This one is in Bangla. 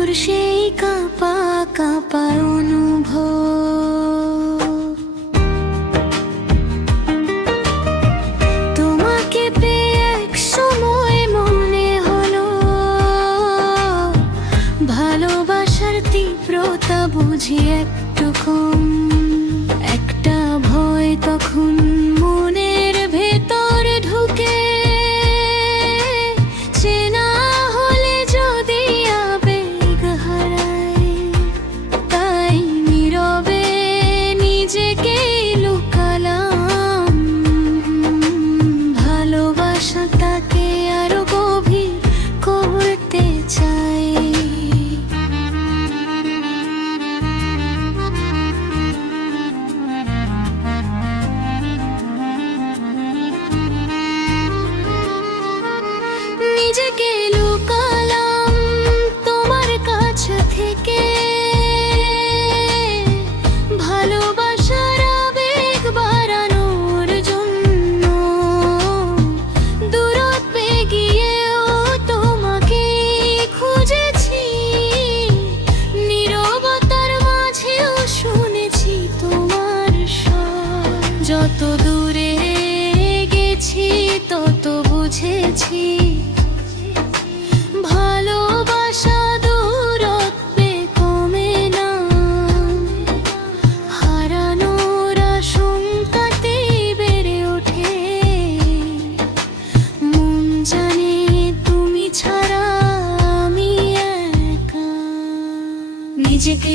মধুর সেই কাঁপা কাঁপা অনুভব, তোমাকে পেয়ে এক সময় মনে হলো ভালোবাসার তীব্রতা বুঝি একটু কম। একটা ভয় তখন মনের ভেতর ঢুকে, চেনা হলে যদি আবেগ হারাই, তাই নীরবে নিজেকে লুকালাম। ভালোবাসাটাকে আরো গভীর করতে চাই। নিজেকে লুকালাম তোমার কাছ থেকে, ভালোবাসার আবেগ বাড়ানোর জন্য। দূরত্বে গিয়েও তোমাকে খুঁজেছি, নীরবতার মাঝেও শুনেছি তোমার স্বর। যত দূরে গেছি তত বুঝেছি ভালোবাসা দূরত্বে কমে না, হারানোর আশঙ্কাতেই বেড়ে ওঠে। মন জানে তুমি ছাড়া আমি একা। নিজেকে